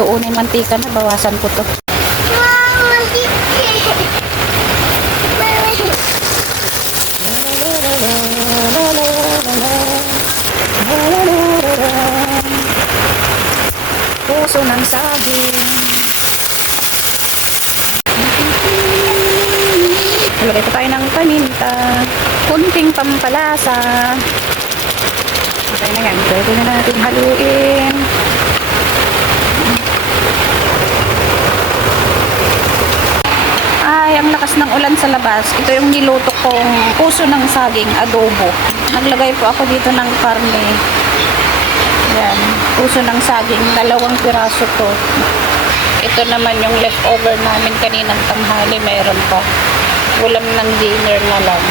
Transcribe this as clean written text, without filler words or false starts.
doon ay mantika na. Bawasan ko to. Puso ng saging. Lagay ko tayo ng paminta. Kunting pampalasa. Okay na yan. Pwede na natin haluin. Ay, ang lakas ng ulan sa labas. Ito yung niluto kong puso ng saging adobo. Naglagay po ako dito ng karne. Yan. Puso ng saging. 2 piraso to. Ito naman yung leftover namin kaninang tanghali. Meron pa. Ulam ng dinner na lang.